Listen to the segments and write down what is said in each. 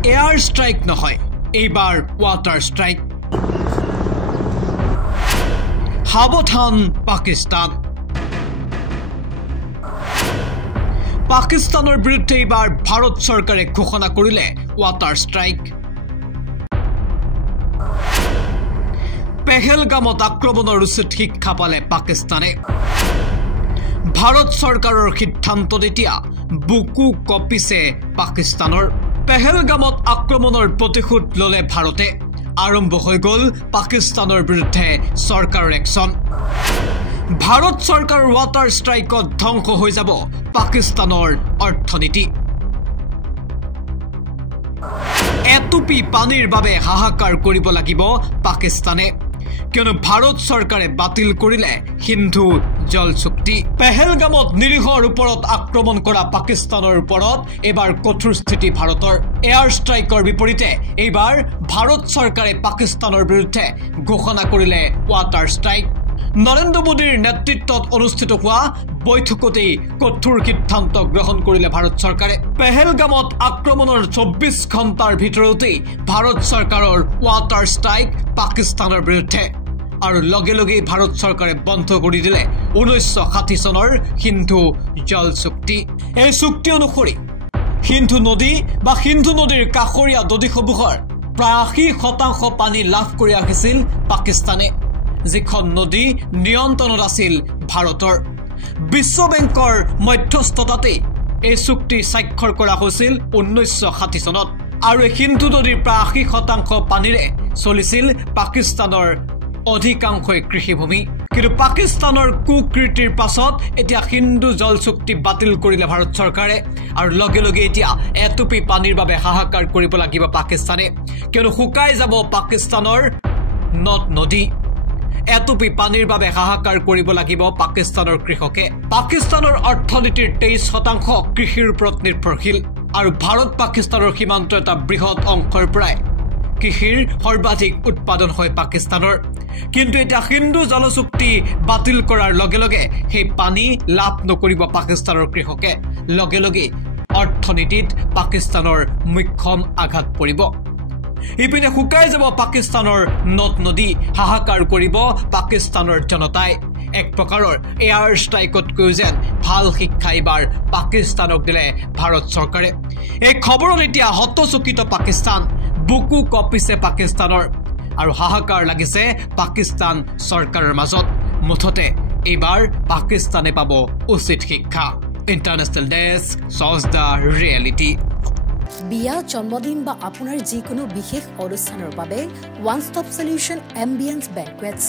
Air strike নহয়, এইবাৰ water strike. সাৱধান পাকিস্তান। পাকিস্তানৰ বিৰুদ্ধে এইবাৰ ভাৰত চৰকাৰে ঘোষণা কৰিলে ৱাটাৰ ষ্ট্ৰাইক। পেহেলগামত আক্ৰমণৰ উচিত শিক্ষা পালে পাকিস্তানে। ভাৰত চৰকাৰৰ সিদ্ধান্তত এতিয়া বুকু কঁপিছে পাকিস্তানৰ। পেহেলগামত আক্ৰমণৰ প্ৰতিশোধ ললে ভাৰতে। আৰম্ভ হৈ গ'ল পাকিস্তানৰ বিৰুদ্ধে চৰকাৰৰ একশ্যন। ভাৰত চৰকাৰৰ ৱাটাৰ ষ্ট্ৰাইকত ধ্বংস হৈ যাব পাকিস্তানৰ অৰ্থনীতি। এটুপি পানীৰ বাবে হাহাকাৰ কৰিব লাগিব পাকিস্তানে, কিয়নো ভাৰত চৰকাৰে বাতিল কৰিলে সিন্ধু জল চুক্তি। পেহেলগামত নিৰীহৰ ওপৰত আক্ৰমণ কৰা পাকিস্তানৰ ওপৰত এইবাৰ কঠোৰ স্থিতি ভাৰতৰ। এয়াৰ ষ্ট্ৰাইকৰ বিপৰীতে এইবাৰ ভাৰত চৰকাৰে পাকিস্তানৰ বিৰুদ্ধে ঘোষণা কৰিলে ৱাটাৰ ষ্ট্ৰাইক। নৰেন্দ্ৰ মোদীৰ নেতৃত্বত অনুষ্ঠিত হোৱা বৈঠকতেই কঠোৰ সিদ্ধান্ত গ্ৰহণ কৰিলে ভাৰত চৰকাৰে। পেহেলগামত আক্ৰমণৰ 24 ঘণ্টাৰ ভিতৰতেই ভাৰত চৰকাৰৰ ৱাটাৰ ষ্ট্ৰাইক পাকিস্তানৰ বিৰুদ্ধে। আৰু লগে লগেই ভাৰত চৰকাৰে বন্ধ কৰি দিলে 1960 চনৰ সিন্ধু জল চুক্তি। এই চুক্তি অনুসৰি সিন্ধু নদী বা সিন্ধু নদীৰ কাষৰীয়া নদীসমূহৰ প্ৰায় 80% পানী লাভ কৰি আহিছিল পাকিস্তানে, যিখন নদী নিয়ন্ত্ৰণত আছিল ভাৰতৰ। বিশ্ব বেংকৰ মধ্যস্থতাতেই এই চুক্তি স্বাক্ষৰ কৰা হৈছিল 1960 চনত। আৰু এই সিন্ধু নদীৰ প্ৰায় 80% পানীৰে চলিছিল পাকিস্তানৰ অধিকাংশই কৃষিভূমি। কিন্তু পাকিস্তানৰ কুকৃতিৰ পাছত এতিয়া সিন্ধু জল চুক্তি বাতিল কৰিলে ভাৰত চৰকাৰে। আৰু লগে লগে এতিয়া এটুপি পানীৰ বাবে হাহাকাৰ কৰিব লাগিব পাকিস্তানে, কিয়নো শুকাই যাব পাকিস্তানৰ নদ নদী। এটুপি পানীৰ বাবে হাহাকাৰ কৰিব লাগিব পাকিস্তানৰ কৃষকে। পাকিস্তানৰ অৰ্থনীতিৰ 23% কৃষিৰ ওপৰত নিৰ্ভৰশীল। আৰু ভাৰত পাকিস্তানৰ সীমান্ত এটা বৃহৎ অংশৰ পৰাই কৃষিৰ সৰ্বাধিক উৎপাদন হয় পাকিস্তানৰ। কিন্তু এতিয়া সিন্ধু জল চুক্তি বাতিল কৰাৰ লগে লগে সেই পানী লাভ নকৰিব পাকিস্তানৰ কৃষকে। লগে লগে অৰ্থনীতিত পাকিস্তানৰ মুখ্যম আঘাত পৰিব। ইপিনে শুকাই যাব পাকিস্তানৰ নদ নদী, হাহাকাৰ কৰিব পাকিস্তানৰ জনতাই। এক প্ৰকাৰৰ এয়াৰ ষ্ট্ৰাইকতকৈ যেন ভাল শিক্ষা এইবাৰ পাকিস্তানক দিলে ভাৰত চৰকাৰে। এই খবৰত এতিয়া হতচকিত পাকিস্তান, বুকু কঁপিছে পাকিস্তানৰ। আৰু হাহাকাৰ লাগিছে পাকিস্তান চৰকাৰৰ মাজত। মুঠতে এইবাৰ পাকিস্তানে পাব উচিত শিক্ষা। International desk, shows the reality. বিয়া, জন্মদিন বা আপোনাৰ যিকোনো বিশেষ অনুষ্ঠানৰ বাবে one stop solution ambience banquets.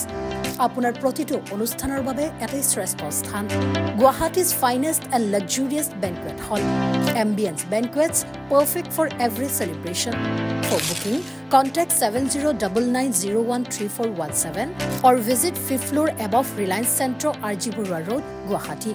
আপোনাৰ প্ৰতিটো অনুষ্ঠানৰ বাবে এটাই শ্ৰেষ্ঠ স্থান। Guwahati's finest and luxurious banquet hall. Ambience banquets, perfect for every celebration. For booking, contact 7099013417 or visit 5th floor above Reliance Centro, RG Burwa Road, Guwahati.